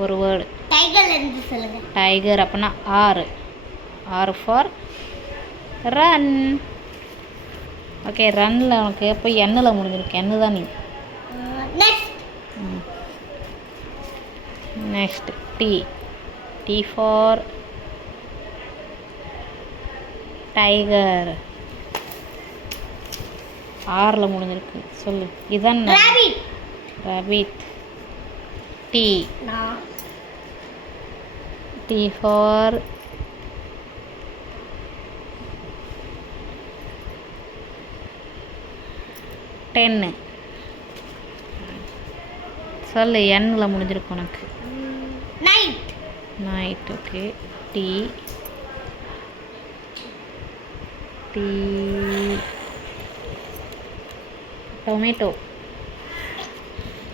ஒரு வேர்டு. டைகர்லேருந்து சொல்லுங்க. டைகர் அப்படின்னா R. R for run. Okay, ரன்னில் உனக்கு எப்போ எண்ணில் முடிஞ்சிருக்கு. எண்ணு தான் நீ. Next T. T for tiger. ஆரில் முடிஞ்சிருக்கு. சொல்லு. இதான் ரேபிட். டி. டி ஃபார் டென்னு. சொல்லு. எண்ணில் முடிஞ்சிருக்கு உனக்கு. Night. Okay. T. T tomato.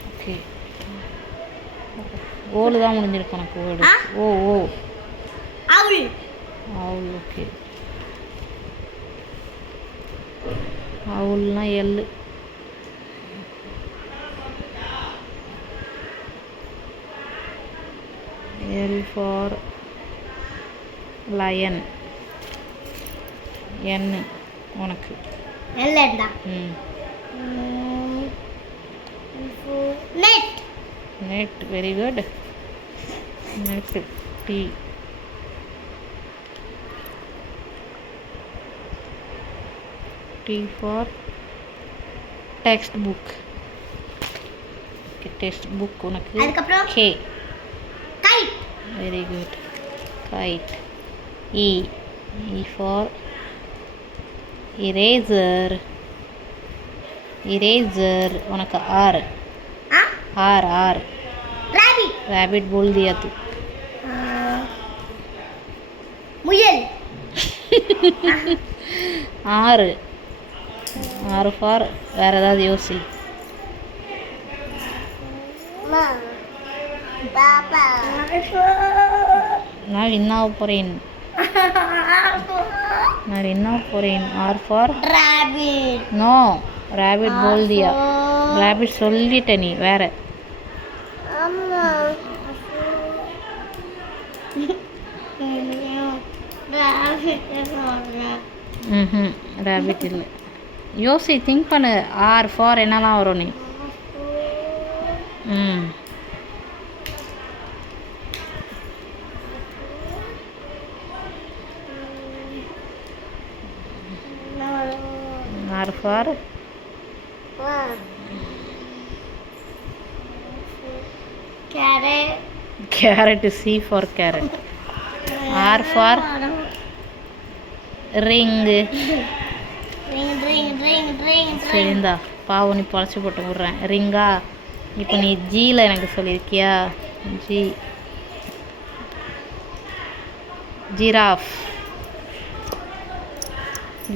Okay. ஓலு தான் முடிஞ்சிருக்கு உனக்கு வேர்டு. ஓ. அவுல். ஓகே. அவுல்னா L. L for lion. N உனக்கு. Net. Very good. Net. T. T for text book. Text book உனக்கு. K. Very good. Guide. E. E for eraser. Eraser உனக்கு R. Are rabbit बोल दिया तू. मुयल. Are. Are for வேற ஏதாவது யோசி. நான் என்ன போறேன். R for rabbit. No rabbit बोल दिया. रैबिट சொல்லிட்ட நீ. வேற ரேபிட் இல்லை. யோசி. திங்க் பண்ணு. ஆர் ஃபார் என்னலாம் வரும் நீ. R for carrot. C for carrot. R for ring. சரிந்தா பாவம் நீ பொழைச்சி போட்டு விட்றேன். ரிங்கா. இப்போ நீ ஜியில் எனக்கு சொல்லியிருக்கியா. ஜி. ஜிராஃப்.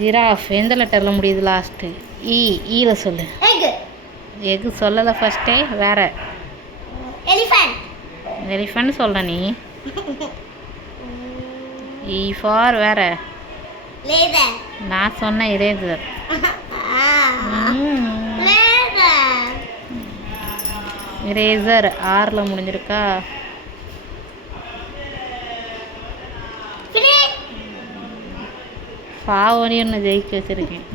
ஜிராஃப் எந்த லெட்டரில் முடியுது லாஸ்ட்டு. இ. ஈல சொல்லு. எக்கு சொல்லலை ஃபஸ்ட்டே. வேற எலிஃபண்ட் சொல்ற நீ. இ ஃபார் வேற. நான் சொன்ன இரேசர். இரேசர் ஆரில் முடிஞ்சிருக்கா. பாவனி ஒன்று ஜெயிக்க வச்சிருக்கேன்.